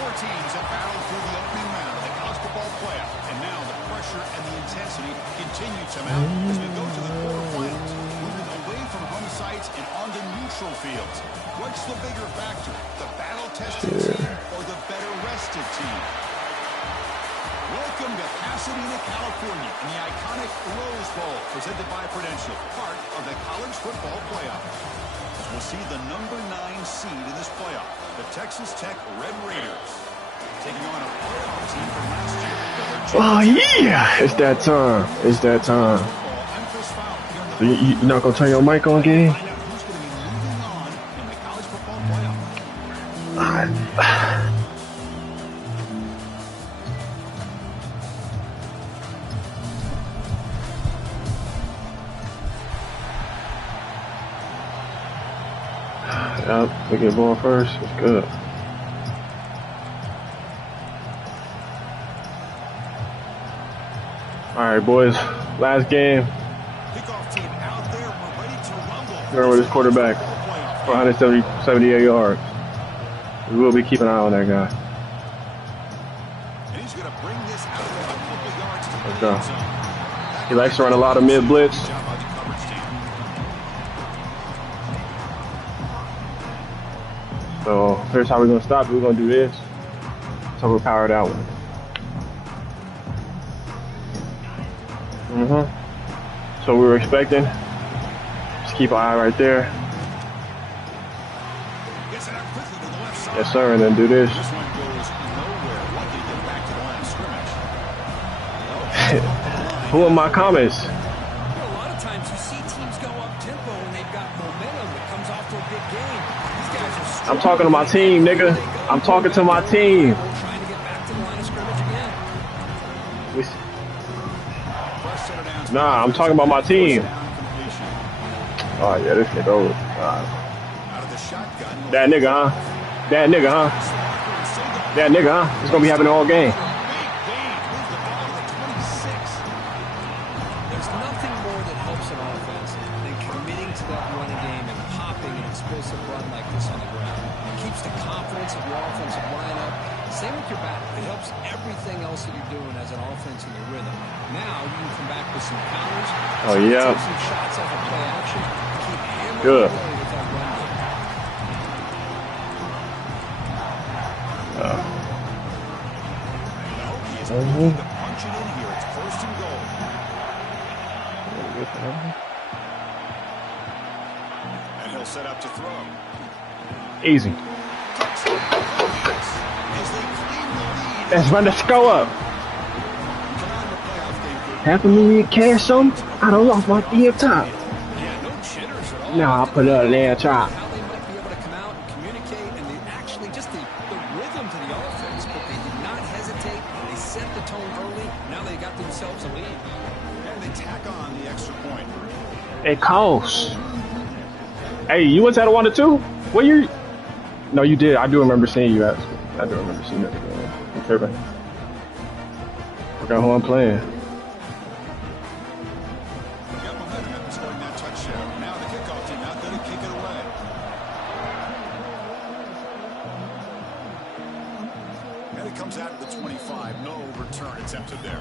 Four teams have battled through the opening round of the college football playoff, and now the pressure and the intensity continue to mount as we go to the quarterfinals, moving away from home sites and onto neutral fields. What's the bigger factor, the battle-tested team or the better-rested team? Welcome to Pasadena, California, in the iconic Rose Bowl, presented by Prudential, part of the college football playoff. As we'll see the number 9 seed in this playoff, the Texas Tech Red Raiders, taking on a playoff team from last year. Oh, yeah. It's that time. It's that time. So you're not going to turn your mic on, Gabe? Who's going to be moving on in the college football playoff? Yep, we get ball first. It's good. All right, boys. Last game. Kickoff team out there. We're ready to rumble. Remember this quarterback for 178 yards. We will be keeping an eye on that guy. And he's going to bring this out a couple yards to Let's the go. end zone. He likes to run a lot of mid blitz. Good job by the coverage team. So here's how we're gonna stop it. We're gonna do this. So we'll power that one. So we were expecting. Just keep an eye right there. Gets it out quickly to the left side. Yes, sir. And then do this. This one goes nowhere. Lucky to get back to the line of scrimmage. Who are my comments? A lot of times you see teams go up tempo and they've got momentum that comes off to a big game. These guys are strong. I'm talking to my team, nigga. I'm talking to my team. Trying to get back to the line of scrimmage again. Nah, I'm talking about my team. Oh yeah, this nigga over. That nigga, huh? That nigga, huh? That nigga, huh? It's gonna be happening all game. There's nothing more that helps an offense than committing to that running game and popping an explosive run like this on the ground. It keeps the confidence of your offensive lineup. Same with your back. It helps everything else that you're doing as an offense in your rhythm. Now you can come back with some counters. Oh yeah. Take some shots off of play action. Keep hammering Good. away with that run game. The punch it in here. It's first and goal. And he'll set up to throw. Easy. As they clean the lead. Let's run the score up. Half a million cash some? I don't lost my damn top. Yeah, no jitters at all. Nah, I'll put it on there, top. How they might be able to come out and communicate, and they actually just the rhythm to the offense, but they did not hesitate. They set the tone early. Now they got themselves a lead. And they tack on the extra point. It costs. Hey, you went to Adelanta too? What year? No, you did. I do remember seeing you at school. I do remember seeing you at the Fairbanks. Forgot who I'm playing. Got momentum after scoring that touchdown. Now the kickoff team out there to kick it away. And it comes out at the 25. No return attempted there.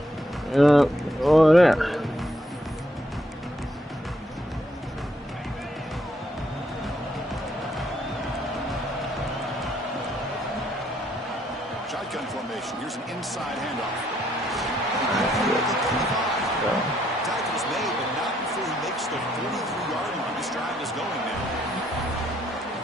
Yeah, all that. Shotgun formation. Here's an inside handoff. Tackle's made, but not before he makes the 43-yard line. This drive is going now.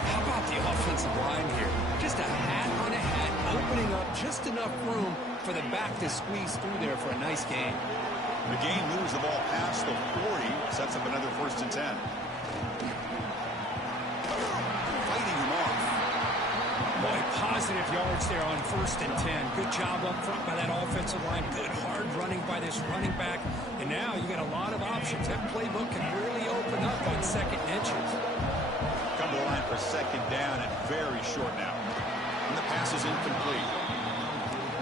How about the offensive line here? Just a hat on a hat, opening up just enough room for the back to squeeze through there for a nice gain. The game moves the ball past the 40. Sets up another 1st and 10. Fighting him off. Boy, positive yards there on 1st and 10. Good job up front by that offensive line. Good hard running by this running back. And now you got a lot of options. That playbook can really open up on 2nd and inches. Come to the line for 2nd down and very short now. And the pass is incomplete.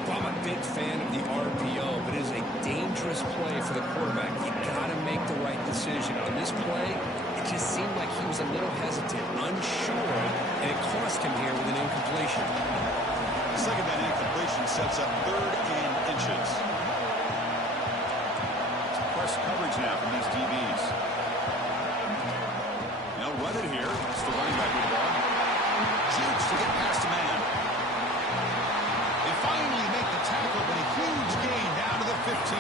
Well, I'm a big fan of the RPO, but it is a dangerous play for the quarterback. You got to make the right decision. On this play, it just seemed like he was a little hesitant, unsure, and it cost him here with an incompletion. Second down incompletion sets up 3rd and inches. Press coverage now from these DBs. They'll run it here. It's the running back with the ball. Shoots to get past a man. They finally make the tackle, but a huge gain down to the 15.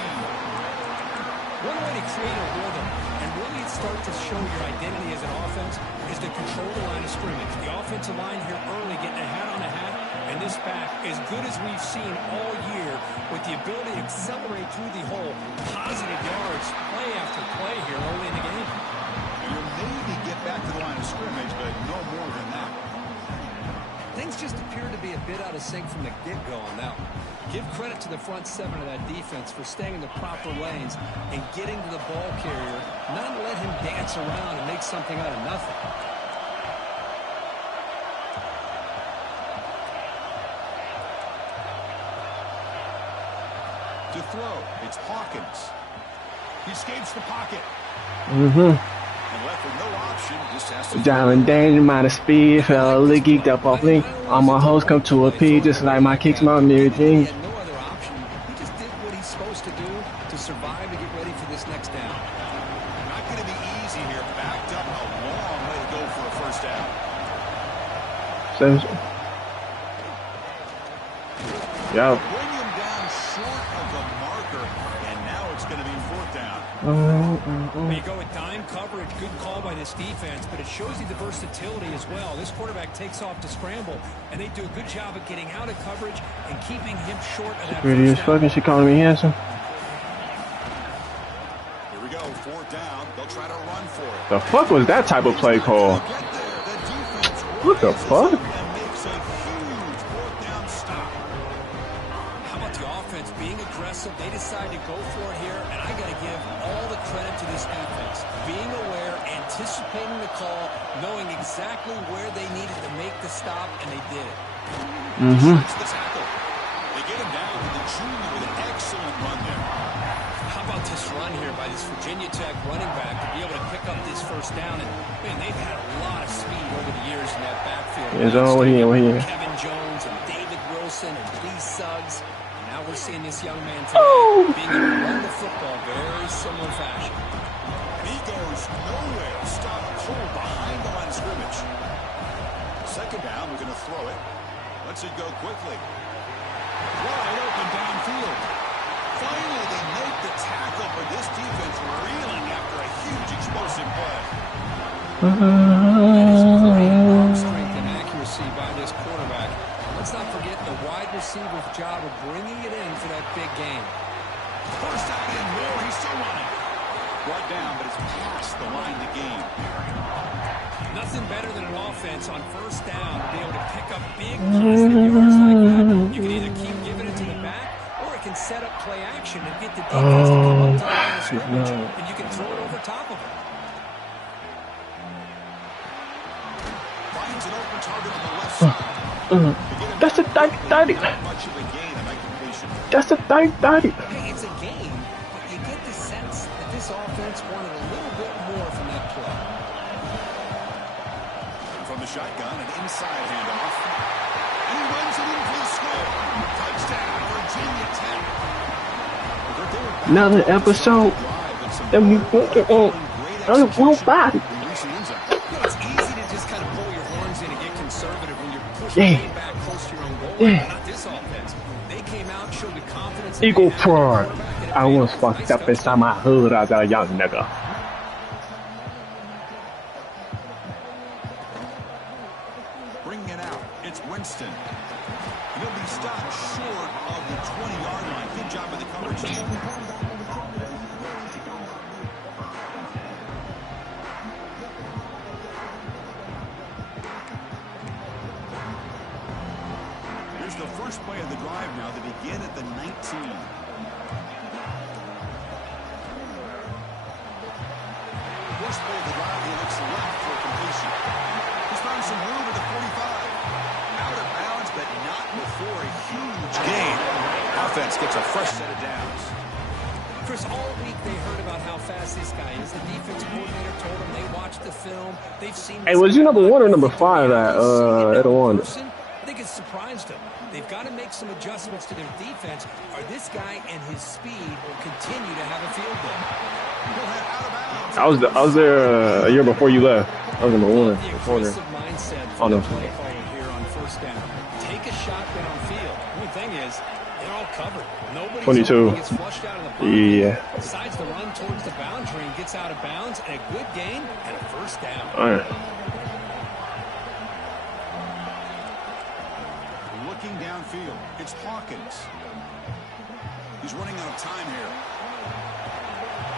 One way to create a rhythm and really start to show your identity as an offense is to control the line of scrimmage. The offensive line here early getting a hat on a hat, and this back, as good as we've seen all year, with the ability to accelerate through the hole, positive yards, play after play here early in the game. You'll maybe get back to the line of scrimmage, but no more than that. Things just appear to be a bit out of sync from the get-go on that one. Give credit to the front 7 of that defense for staying in the proper lanes and getting to the ball carrier, not let him dance around and make something out of nothing. To throw, it's Hawkins. He escapes the pocket. And left with no option, just has to Driving danger, amount of speed, fell a little geeked up off me. All my hoes come to a P, just like my kicks, my mirror thing. He had no other option. He just did what he's supposed to do to survive and get ready for this next down. Not going to be easy here. Backed up a long way to go for a first down. Yeah. Bring him down short of the marker, and now it's going to be 4th down. When you go with dime coverage, good call by this defense, but it shows you the versatility as well. This quarterback takes off to scramble, and they do a good job of getting out of coverage and keeping him short of that Pretty as first fucking, down. she calling me handsome. Here we go, 4th down. They'll try to run for it. The fuck was that type of play call? Get there. The defense What the fuck? and makes a huge 4th down stop. How about the offense being aggressive? They decide to go for it here, and I got to give all the credit to this defense. Being aware, anticipating the call, knowing exactly where they needed to make the stop, and they did it. Shoots the tackle. They get him down to the junior with an excellent run there. How about this run here by this Virginia Tech running back to be able to pick up this first down? And, man, they've had a lot of speed over the years in that backfield. It's on what he. Kevin Jones and David Wilson and Lee Suggs. And now we're seeing this young man today being able to run the football very similar fashion. He goes nowhere. Stop cold behind the line of scrimmage. Second down, we're going to throw it. Lets it go quickly. Wide open downfield. Finally, they make the tackle, but this defense reeling after a huge explosive play. That is great arm strength and accuracy by this quarterback. Let's not forget the wide receiver's job of bringing it in for that big game. First down and more. He's still running. Brought down, but it's past the line to gain. Nothing better than an offense on first down to be able to pick up big positive yards like that. You can either keep giving it to the back, or it can set up play action and get the defense to come up to the line of scrimmage, and you can throw it over top of it. Finds an open target on the left side. That's a 30. Much of a gain of completion. That's a 30. Hey, it's a game, but you get the sense that this offense wanted a little bit more from that play. From the shotgun, an inside handoff. And he runs it in for the score. Touchdown, Virginia Tech. Another episode. Then we put it on. I won't buy it. It's easy to just kind of pull your horns in and get conservative when you're pushing way back close to your own goal. But not this offense. They came out, showed the confidence. Eagle pride. I was fucked up inside my hood as a young nigga. Bringing it out, it's Winston. He'll be stopped short of the 20-yard line. Good job by the coverage team. Here's the first play of the drive now. They begin at the 19. First play of the drive, he looks left for a completion. He's found some room at the 45. Out of bounds, but not before a huge gain. Offense gets a fresh set of downs. Chris, all week they heard about how fast this guy is. The defense coordinator told them they watched the film. They've seen. Hey, was you number 1 or number 5 at one? I think has surprised them. They've got to make some adjustments to their defense, or this guy and his speed will continue to have a field day. I was there a year before you left. I was number one. The aggressive mindset for the play caller here on first down. Take a shot downfield. The only thing is, they're all covered. Nobody's 22. Gets flushed out of the pocket. Yeah. Decides to run towards the boundary and gets out of bounds, and a good gain and a first down. All right. Looking downfield, it's Hawkins. He's running out of time here.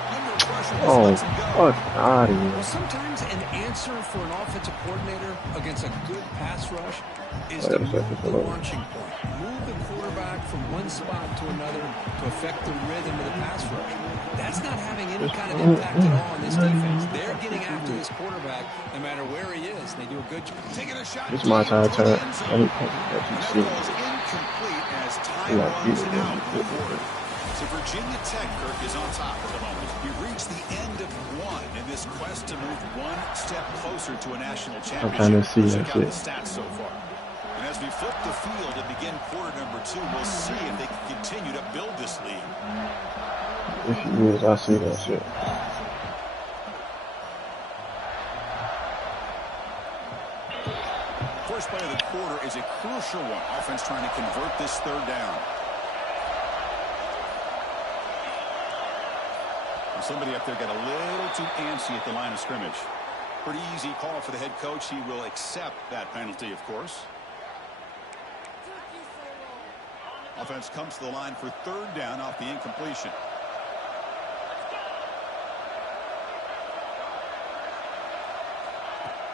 Under pressure, Oh, fuck out of Well, here. sometimes an answer for an offensive coordinator against a good pass rush is I to gotta set move this the one up. launching point. Move the quarterback from one spot to another to affect the rhythm of the pass rush. That's not having any kind of impact at all on this defense. They're getting after this quarterback no matter where he is. And they do a good job. taking a shot. This is my time turn. I need to That let you ball see. is incomplete as time Yeah, runs yeah, out yeah. for the quarter. So Virginia Tech, Kirk, is on top at the moment. We reached the end of one in this quest to move one step closer to a national championship. I'm trying to see Check that out the shit. stats so far. And as we flip the field and begin quarter number 2, we'll see if they can continue to build this lead. If you use, I see that shit. First play of the quarter is a crucial one. Offense trying to convert this third down. Somebody up there got a little too antsy at the line of scrimmage. Pretty easy call for the head coach. He will accept that penalty, of course. Offense comes to the line for third down off the incompletion.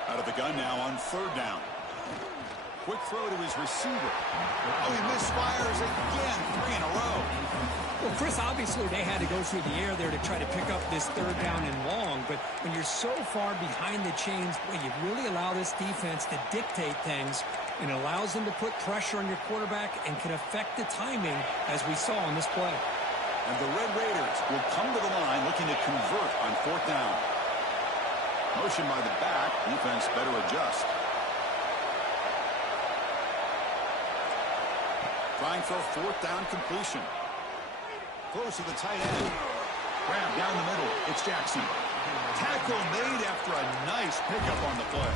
Out of the gun now on third down. Quick throw to his receiver. Oh, he misfires again. 3 in a row. Well, Chris, obviously they had to go through the air there to try to pick up this third down and long, but when you're so far behind the chains, well, you really allow this defense to dictate things, and it allows them to put pressure on your quarterback and can affect the timing, as we saw on this play. And the Red Raiders will come to the line looking to convert on fourth down. Motion by the back. Defense better adjust. Trying for a fourth down completion. Close to the tight end. Grab down the middle. It's Jackson. Tackle made after a nice pickup on the play.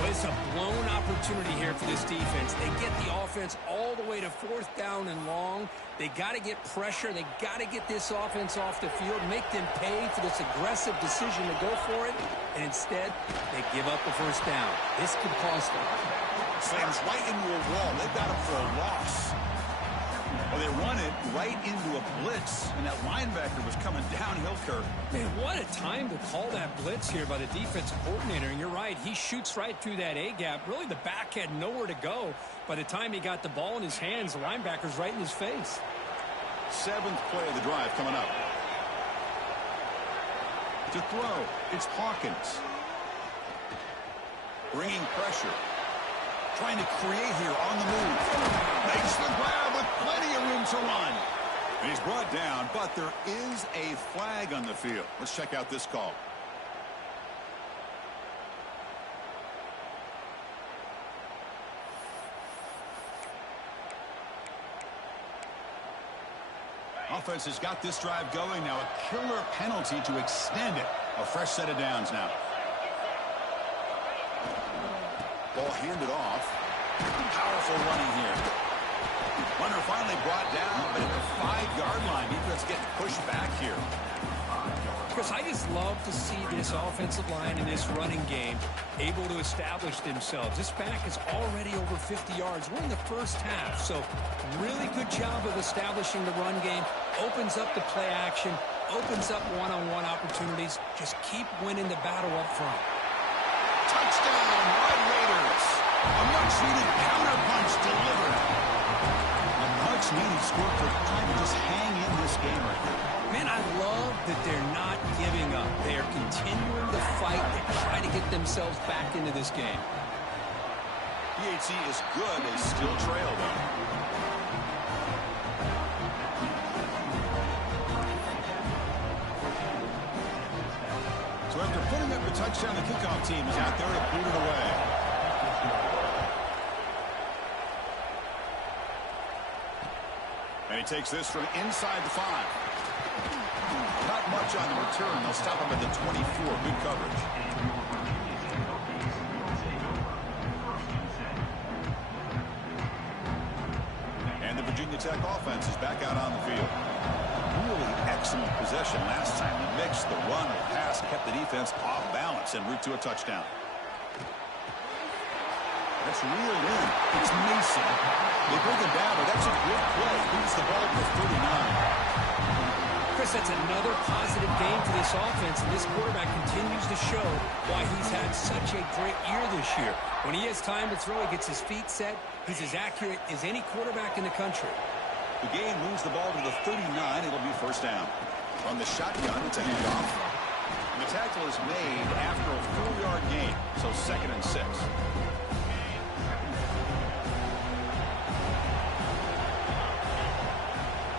Well, it's a blown opportunity here for this defense. They get the offense all the way to fourth down and long. They got to get pressure. They got to get this offense off the field, make them pay for this aggressive decision to go for it. And instead, they give up the first down. This could cost them. Slams right into a wall. They've got him for a loss. Well, they run it right into a blitz, and that linebacker was coming downhill, Kirk. Man, what a time to call that blitz here by the defensive coordinator. And you're right, he shoots right through that A-gap. Really, the back had nowhere to go. By the time he got the ball in his hands, the linebacker's right in his face. 7th play of the drive coming up. To throw, it's Hawkins. Bringing pressure. Trying to create here on the move. Makes the grab with plenty of room to run. And he's brought down, but there is a flag on the field. Let's check out this call. Offense has got this drive going now. A killer penalty to extend it. A fresh set of downs now. Ball handed off. Powerful running here. Runner finally brought down, but at the 5-yard line, defense getting pushed back here. Chris, I just love to see this offensive line in this running game able to establish themselves. This back is already over 50 yards. We're in the first half, so really good job of establishing the run game. Opens up the play action, opens up one-on-one opportunities. Just keep winning the battle up front. Touchdown, Red Raiders. A much-needed counterpunch delivered. A much-needed score for trying to just hang in this game right now. Man, I love that they're not giving up. They are continuing to fight and try to get themselves back into this game. PHC is good. They still trail, though. So after putting up the touchdown, the kickoff team is out there to boot it away. he takes this from inside the 5. Not much on the return. They'll stop him at the 24. Good coverage. And the Virginia Tech offense is back out on the field. Really excellent possession last time. They mixed the run and pass, kept the defense off balance en route to a touchdown. That's reeled in. It's Mason. They bring him down, but that's a good play. Leads the ball to 39. Chris, that's another positive game for this offense, and this quarterback continues to show why he's had such a great year this year. When he has time to throw, he gets his feet set. He's as accurate as any quarterback in the country. The game moves the ball to the 39. It'll be first down. On the shotgun, it's a handoff. And the tackle is made after a 4-yard gain, so 2nd and 6.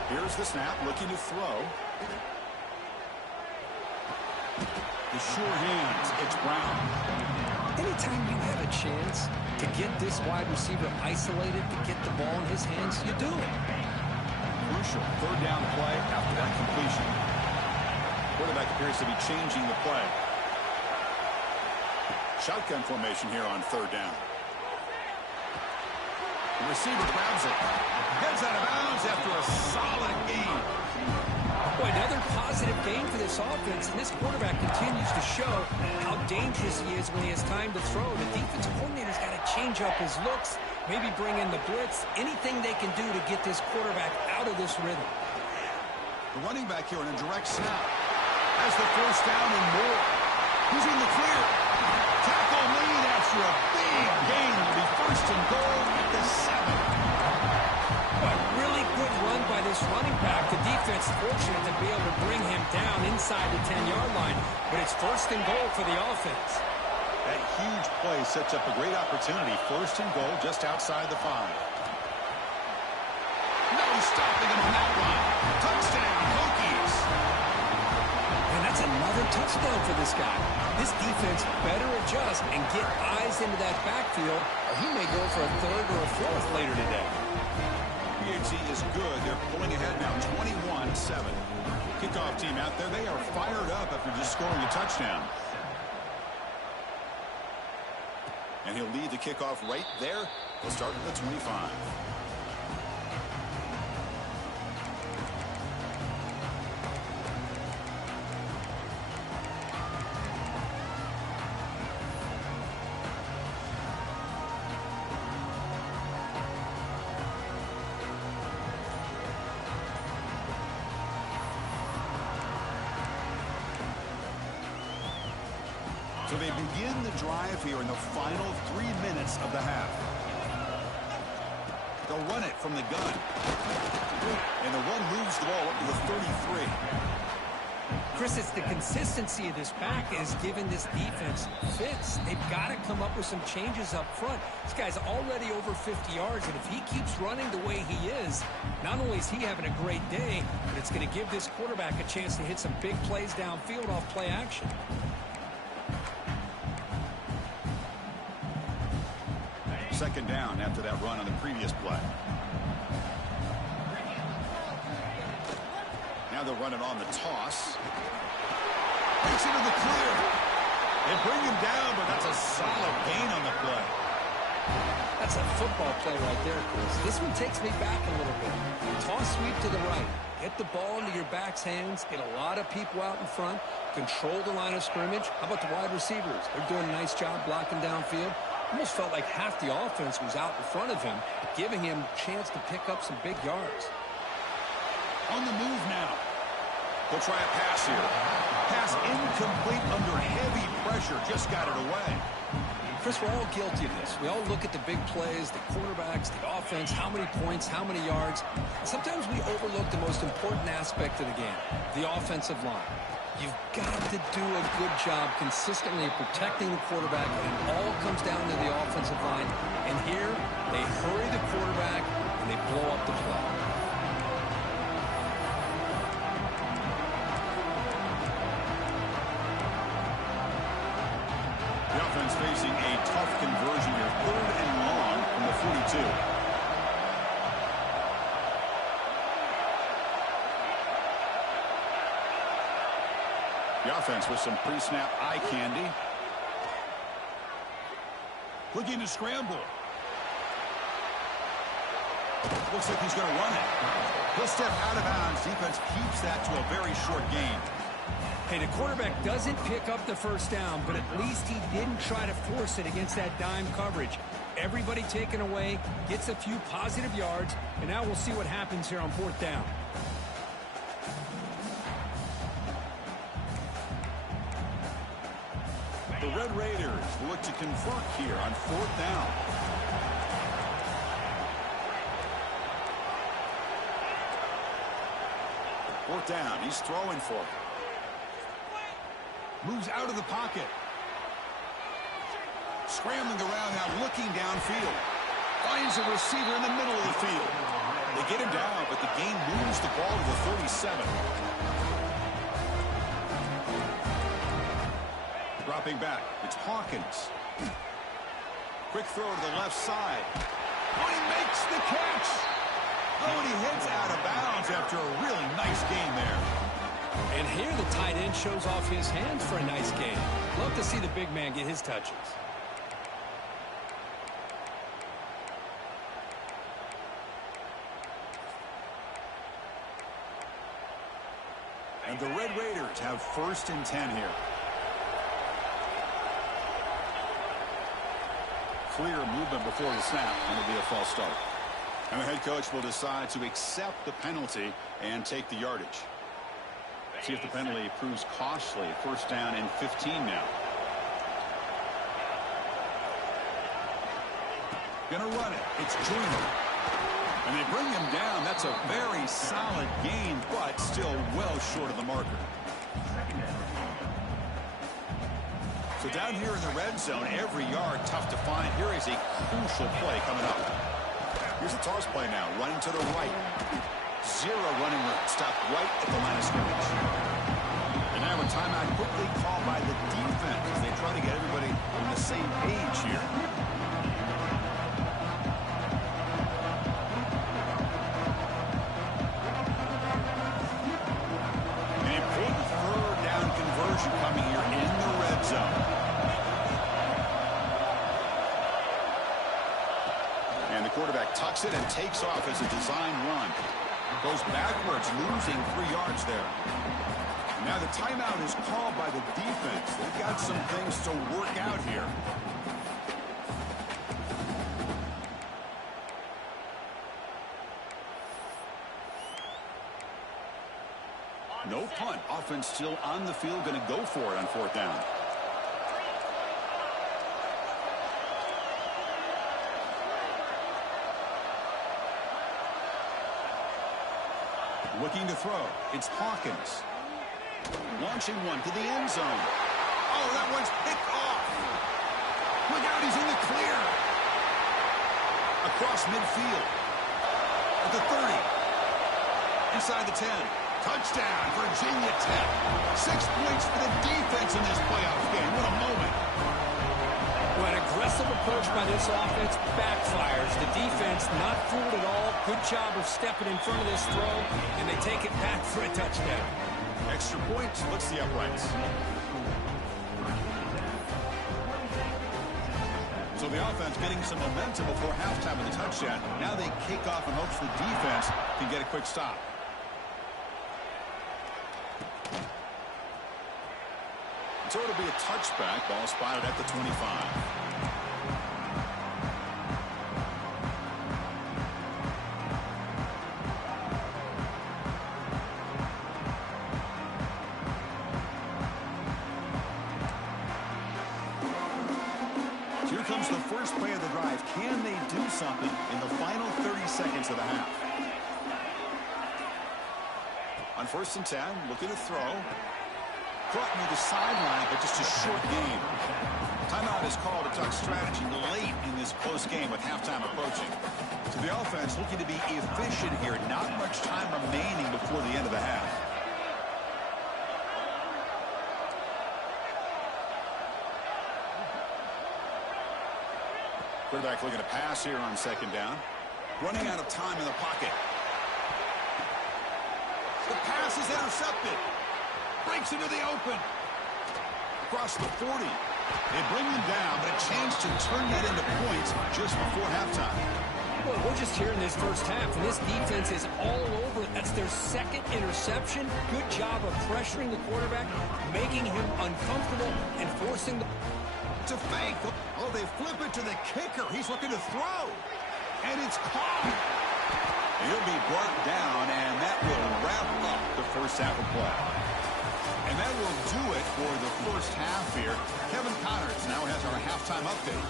Here's the snap, looking to throw. The sure hands, it's Brown. Anytime you have a chance to get this wide receiver isolated, to get the ball in his hands, you do it. Crucial 3rd down play after that completion. Quarterback appears to be changing the play. Shotgun formation here on 3rd down. The receiver grabs it. Heads out of bounds after a solid gain. Boy, another positive game for this offense, and this quarterback continues to show how dangerous he is when he has time to throw. The defensive coordinator's got to change up his looks, maybe bring in the blitz, anything they can do to get this quarterback out of this rhythm. The running back here in a direct snap has the 1st down and more. He's in the clear. Tackle made after a big gain. It'll be 1st and goal at the 7. A really good run by this running back. The defense fortunate to be able to bring him down inside the 10-yard line, but it's 1st and goal for the offense. That huge play sets up a great opportunity. 1st and goal just outside the 5. No stopping him on that one. Touchdown, Hokies. And that's another touchdown for this guy. This defense better adjust and get eyes into that backfield, or he may go for a 3rd or a 4th later today. PhD is good. They're pulling ahead now, 21-7. Kickoff team out there. They are fired up after just scoring a touchdown. And he'll lead the kickoff right there. He'll start at the 25. So they begin the drive here in the final 3 minutes of the half. They'll run it from the gun. And the run moves the ball up to the 33. Chris, it's the consistency of this back is giving this defense fits. They've got to come up with some changes up front. This guy's already over 50 yards, and if he keeps running the way he is, not only is he having a great day, but it's going to give this quarterback a chance to hit some big plays downfield off play action. Second down after that run on the previous play. Now they'll run it on the toss. Takes it in the clear. They bring him down, but that's a solid gain on the play. That's a football play right there, Chris. This one takes me back a little bit. Toss sweep to the right. Get the ball into your back's hands. Get a lot of people out in front. Control the line of scrimmage. How about the wide receivers? They're doing a nice job blocking downfield. Almost felt like half the offense was out in front of him, giving him a chance to pick up some big yards. On the move now. They'll try a pass here. Pass incomplete under heavy pressure. Just got it away. Chris, we're all guilty of this. We all look at the big plays, the quarterbacks, the offense, how many points, how many yards. Sometimes we overlook the most important aspect of the game, the offensive line. You've got to do a good job consistently protecting the quarterback, and it all comes down to the offensive line. And here, they hurry the quarterback, and they blow up the play. The offense facing a tough conversion here. 3rd and long from the 42. The offense with some pre-snap eye candy. Looking to scramble. Looks like he's going to run it. He'll step out of bounds. Defense keeps that to a very short gain. Hey, the quarterback doesn't pick up the first down, but at least he didn't try to force it against that dime coverage. Everybody taken away, gets a few positive yards, and now we'll see what happens here on 4th down. The Red Raiders look to convert here on 4th down. Fourth down, he's throwing for it. Moves out of the pocket. Scrambling around now, looking downfield. Finds a receiver in the middle of the field. They get him down, but the game moves the ball to the 37. Dropping back, it's Hawkins. Quick throw to the left side. Oh, he makes the catch. Oh, and he heads out of bounds after a really nice game there. And here the tight end shows off his hands for a nice game. Love to see the big man get his touches. And the Red Raiders have 1st and 10 here. Clear movement before the snap, and it'll be a false start. And the head coach will decide to accept the penalty and take the yardage. See if the penalty proves costly. 1st down and 15 now. Gonna run it. It's Joyner. And they bring him down. That's a very solid gain, but still well short of the marker. So down here in the red zone, every yard tough to find. Here is a crucial play coming up. Here's the toss play now, running to the right. 0 running room, stopped right at the line of scrimmage. And now a timeout quickly called by the defense as they try to get everybody on the same page here. An important 3rd down conversion coming here in the red zone. And the quarterback tucks it and takes off as a design run. Goes backwards, losing 3 yards there. Now the timeout is called by the defense. They've got some things to work out here. No punt. Offense still on the field, going to go for it on 4th down. Looking to throw. It's Hawkins. Launching one to the end zone. Oh, that one's picked off. Look out, he's in the clear. Across midfield. At the 30. Inside the 10. Touchdown, Virginia Tech. 6 points for the defense in this playoff game. What a moment. Well, an aggressive approach by this offense backfires. The defense not fooled at all. Good job of stepping in front of this throw, and they take it back for a touchdown. Extra point, splits the uprights. So the offense getting some momentum before halftime with the touchdown. Now they kick off in hopes the defense can get a quick stop. So it'll be a touchback. Ball spotted at the 25. Here comes the first play of the drive. Can they do something in the final 30 seconds of the half? On 1st and 10, looking to throw. Caught near the sideline, but just a short gain. Timeout is called to talk strategy late in this close game with halftime approaching. So the offense looking to be efficient here. Not much time remaining before the end of the half. Quarterback looking to pass here on 2nd down. Running out of time in the pocket. The pass is intercepted. Breaks into the open. Across the 40. They bring him down, but a chance to turn that into points just before halftime. Well, we're just here in this first half, and this defense is all over. That's their second interception. Good job of pressuring the quarterback, making him uncomfortable, and forcing the... To fake. Oh, they flip it to the kicker. He's looking to throw. And it's caught. He'll be brought down, and that will wrap up the first half of play. And that will do it for the first half here. Kevin Connors now has our halftime update.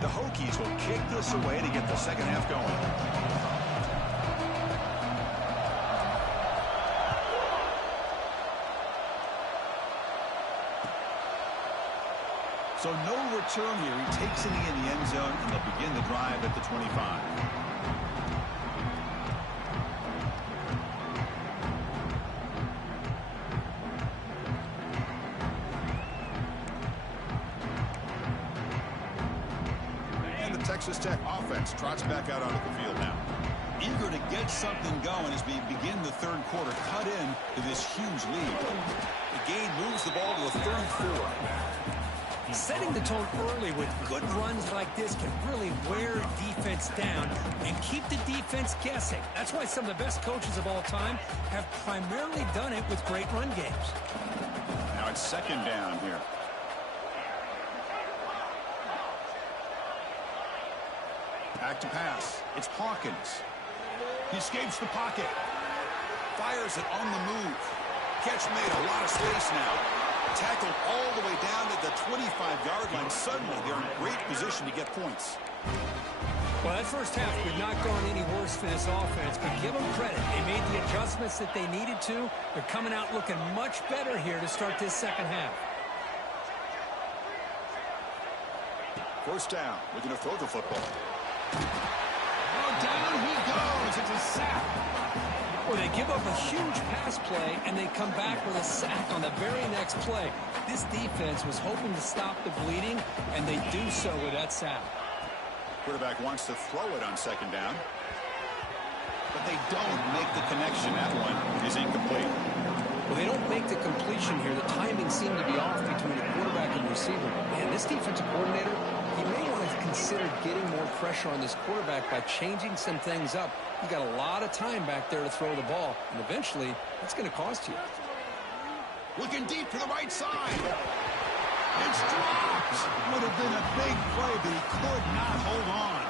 The Hokies will kick this away to get the second half going. So no return here. He takes it in the end zone, and they'll begin the drive at the 25. And the Texas Tech offense trots back out onto the field now. Eager to get something going as we begin the third quarter. Cut in to this huge lead. The gain moves the ball to a 34. Setting the tone early with good runs like this can really wear defense down and keep the defense guessing. That's why some of the best coaches of all time have primarily done it with great run games. Now it's second down here. Back to pass. It's Hawkins. He escapes the pocket. Fires it on the move. Catch made, a lot of space now. Tackled all the way down to the 25-yard line. Suddenly, they're in great position to get points. Well, that first half could not gone any worse for this offense, but give them credit. They made the adjustments that they needed to. They're coming out looking much better here to start this second half. First down. Looking to throw the football. Oh, down he goes. It's a sack. Well, they give up a huge pass play, and they come back with a sack on the very next play. This defense was hoping to stop the bleeding, and they do so with that sack. Quarterback wants to throw it on second down, but they don't make the connection. That one is incomplete. Well, they don't make the completion here. The timing seemed to be off between the quarterback and the receiver. Man, this defensive coordinator, he may want to consider getting more pressure on this quarterback by changing some things up. You got a lot of time back there to throw the ball, and eventually, that's going to cost you. Looking deep to the right side. It's dropped. Would have been a big play, but he could not hold on.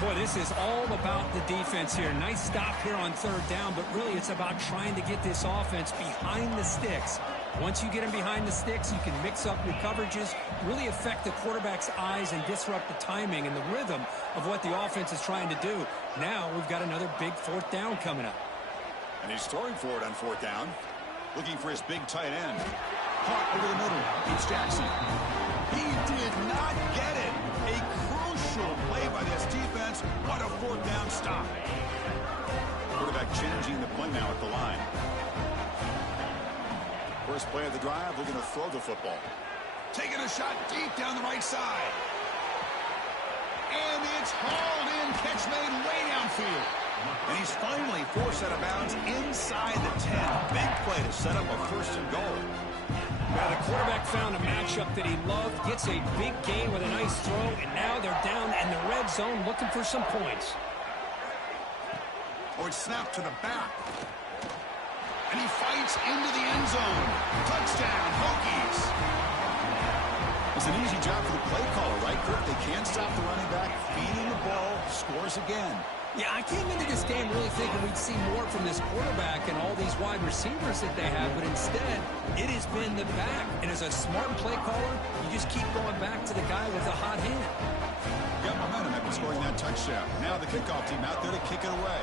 Boy, this is all about the defense here. Nice stop here on third down, but really it's about trying to get this offense behind the sticks. Once you get them behind the sticks, you can mix up your coverages, really affect the quarterback's eyes and disrupt the timing and the rhythm of what the offense is trying to do. Now we've got another big fourth down coming up. And he's throwing for it on fourth down. Looking for his big tight end. Caught over the middle. It's Jackson. He did not get it. A crucial play by this defense. What a fourth down stop. Quarterback changing the play now at the line. First play of the drive, looking to throw the football. Taking a shot deep down the right side. And it's hauled in. Catch made way downfield. And he's finally forced out of bounds inside the 10. Big play to set up a first and goal. Well, the quarterback found a matchup that he loved, gets a big gain with a nice throw, and now they're down in the red zone looking for some points. Or it's snapped to the back. And he fights into the end zone. Touchdown, Hokies. It's an easy job for the play caller, right, Kirk? They can't stop the running back, feeding the ball, scores again. Yeah, I came into this game really thinking we'd see more from this quarterback and all these wide receivers that they have, but instead, it has been the back. And as a smart play caller, you just keep going back to the guy with the hot hand. Got momentum after scoring that touchdown. Now the kickoff team out there to kick it away.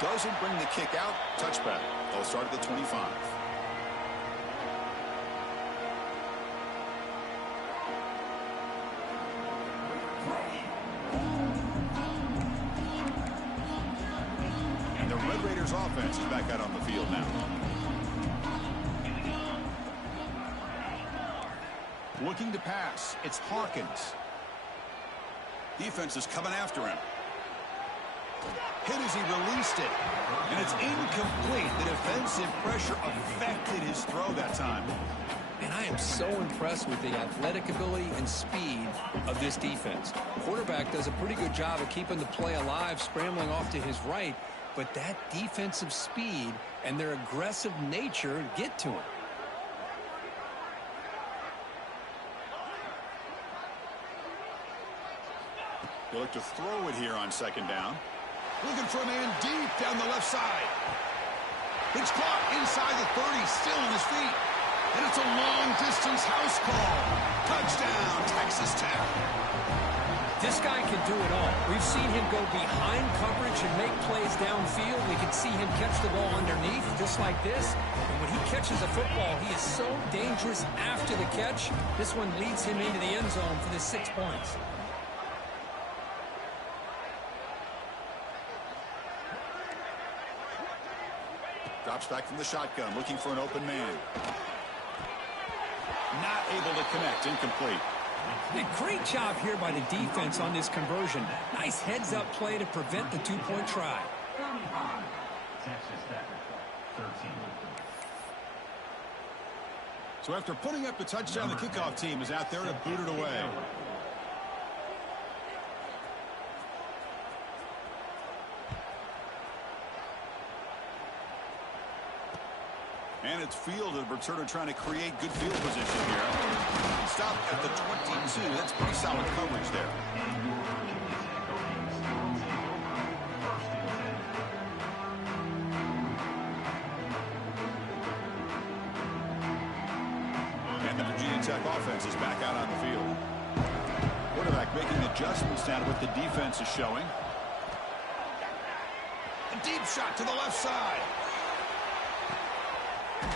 Doesn't bring the kick out. Touchback. They'll start at the 25. And the Red Raiders offense is back out on the field now. Looking to pass. It's Hawkins. Defense is coming after him. Hit as he released it. And it's incomplete. The defensive pressure affected his throw that time. And I am so impressed with the athletic ability and speed of this defense. Quarterback does a pretty good job of keeping the play alive, scrambling off to his right. But that defensive speed and their aggressive nature get to him. They look to throw it here on second down. Looking for a man deep down the left side. It's caught inside the 30, still on his feet. And it's a long-distance house call. Touchdown, Texas Tech. This guy can do it all. We've seen him go behind coverage and make plays downfield. We can see him catch the ball underneath, just like this. And when he catches a football, he is so dangerous after the catch. This one leads him into the end zone for the 6 points. Drops back from the shotgun, looking for an open man. Not able to connect, incomplete. A great job here by the defense on this conversion. Nice heads-up play to prevent the two-point try. So after putting up the touchdown, the kickoff team is out there to boot it away. And it's fielded. Returner trying to create good field position here. Stop at the 22. That's pretty solid coverage there. And the Virginia Tech offense is back out on the field. Quarterback making adjustments now to what the defense is showing. A deep shot to the left side.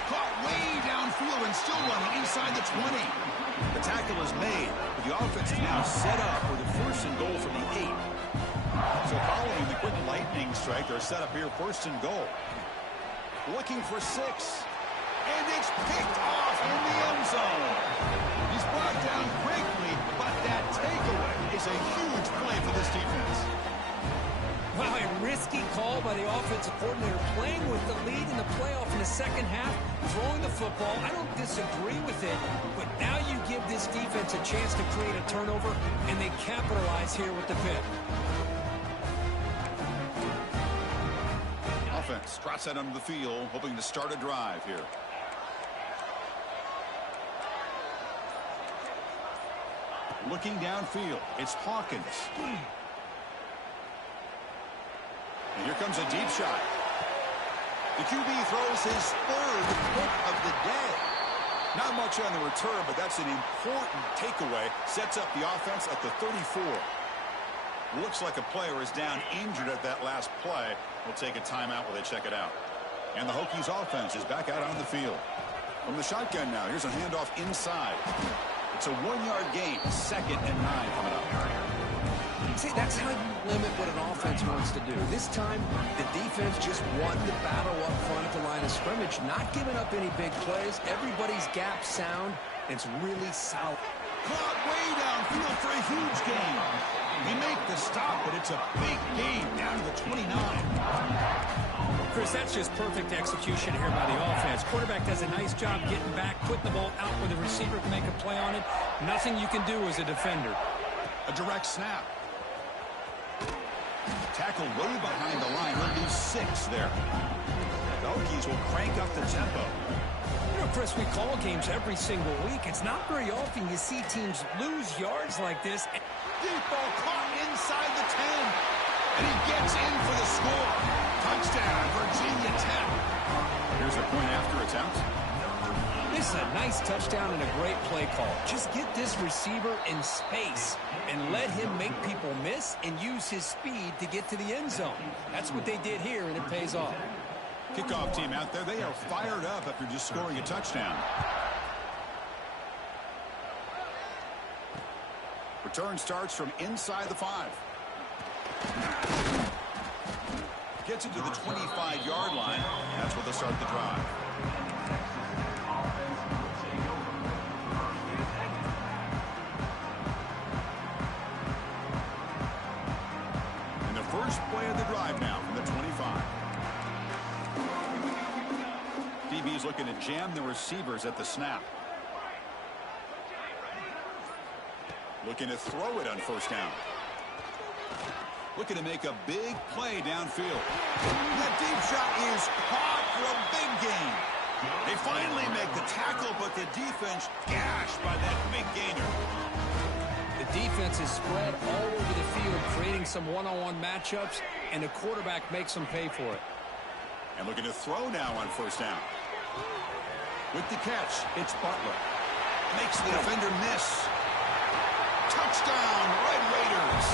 Caught way downfield and still running inside the 20. The tackle is made, but the offense is now set up for the 1st and goal from the 8. So following the quick lightning strike, they're set up here 1st and goal. Looking for 6. And it's picked off in the end zone. He's brought down quickly, but that takeaway is a huge play for this defense. Wow, a risky call by the offensive coordinator, playing with the lead in the playoff in the second half, throwing the football. I don't disagree with it, but now you give this defense a chance to create a turnover, and they capitalize here with the pick. Offense trots out onto the field, hoping to start a drive here. Looking downfield, it's Hawkins. And here comes a deep shot. The QB throws his 3rd pick of the day. Not much on the return, but that's an important takeaway. Sets up the offense at the 34. Looks like a player is down injured at that last play. We'll take a timeout while they check it out. And the Hokies offense is back out on the field. From the shotgun now, here's a handoff inside. It's a 1-yard gain, 2nd and 9 coming up. See, that's how you limit what an offense wants to do. This time, the defense just won the battle up front at the line of scrimmage, not giving up any big plays. Everybody's gap sound. It's really solid. Caught way downfield for a huge gain. They make the stop, but it's a big gain down to the 29. Chris, that's just perfect execution here by the offense. Quarterback does a nice job getting back, putting the ball out where the receiver can make a play on it. Nothing you can do as a defender. A direct snap. Tackle way behind the line. He'll lose 6 there. The Hokies will crank up the tempo. You know, Chris, we call games every single week. It's not very often you see teams lose yards like this. Deep ball caught inside the 10. And he gets in for the score. Touchdown, Virginia Tech. Here's a point after attempt. This is a nice touchdown and a great play call. Just get this receiver in space and let him make people miss and use his speed to get to the end zone. That's what they did here, and it pays off. Kickoff team out there, they are fired up after just scoring a touchdown. Return starts from inside the 5. Gets it to the 25-yard line. That's where they'll start the drive. first play of the drive now from the 25. DB's looking to jam the receivers at the snap. Looking to throw it on first down. Looking to make a big play downfield. That deep shot is caught for a big gain. They finally make the tackle, but the defense gashed by that big gainer. The defense is spread all over the field, creating some one-on-one matchups, and the quarterback makes them pay for it. And looking to throw now on first down. With the catch, it's Butler. Makes the defender miss. Touchdown, Red Raiders.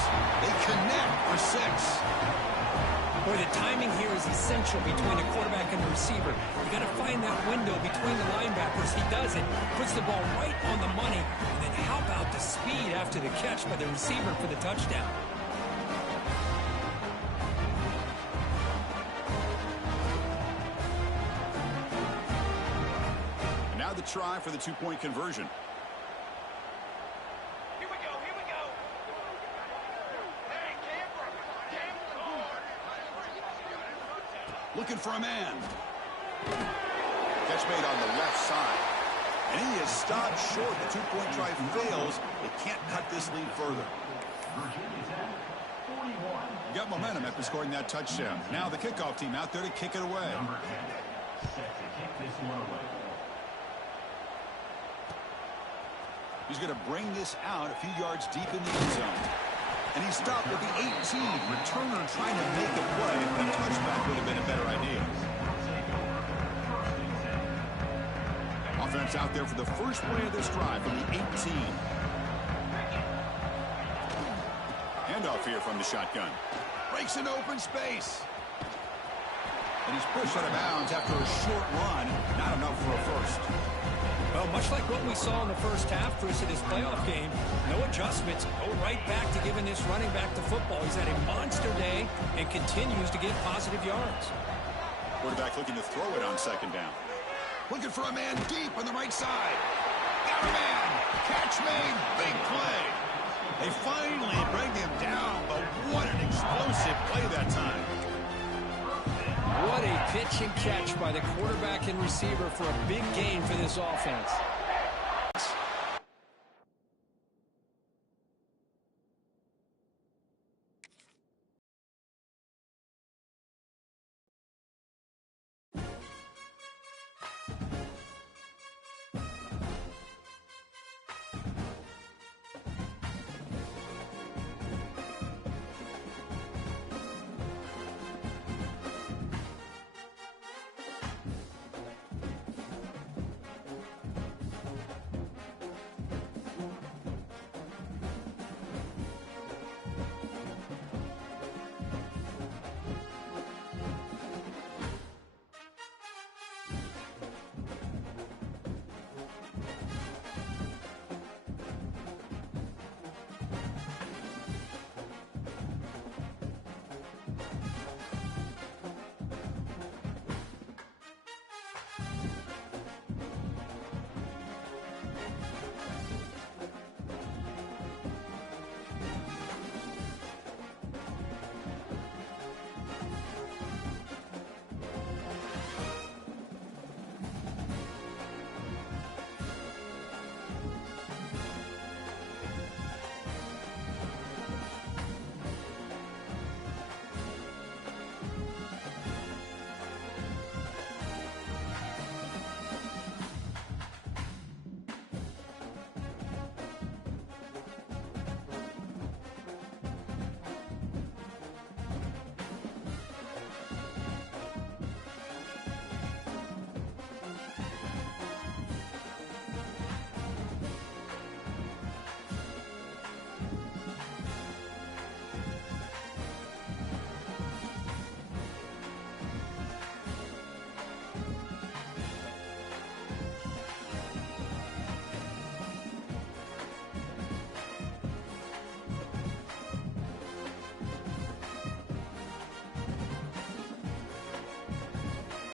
They connect for 6. Boy, the timing here is essential between the quarterback and the receiver. You got to find that window between the linebackers. He does it. Puts the ball right on the money. And then how about the speed after the catch by the receiver for the touchdown? And now the try for the 2-point conversion. Looking for a man. Catch made on the left side. And he is stopped short. The 2-point try fails. They can't cut this lead further. Got momentum after scoring that touchdown. Now the kickoff team out there to kick it away. He's going to bring this out a few yards deep in the end zone. And he stopped at the 18. Returner trying to make a play. A touchback would have been a better idea. Offense out there for the first play of this drive from the 18. Handoff here from the shotgun. Breaks into open space. And he's pushed out of bounds after a short run. Not enough for a first. Well, much like what we saw in the first half, Chris, in his playoff game, no adjustments. Go right back to giving this running back the football. He's had a monster day and continues to get positive yards. Quarterback looking to throw it on second down. Looking for a man deep on the right side. Got a man. Catch made. Big play. They finally bring him down, but what an explosive play that time. What a pitch and catch by the quarterback and receiver for a big gain for this offense.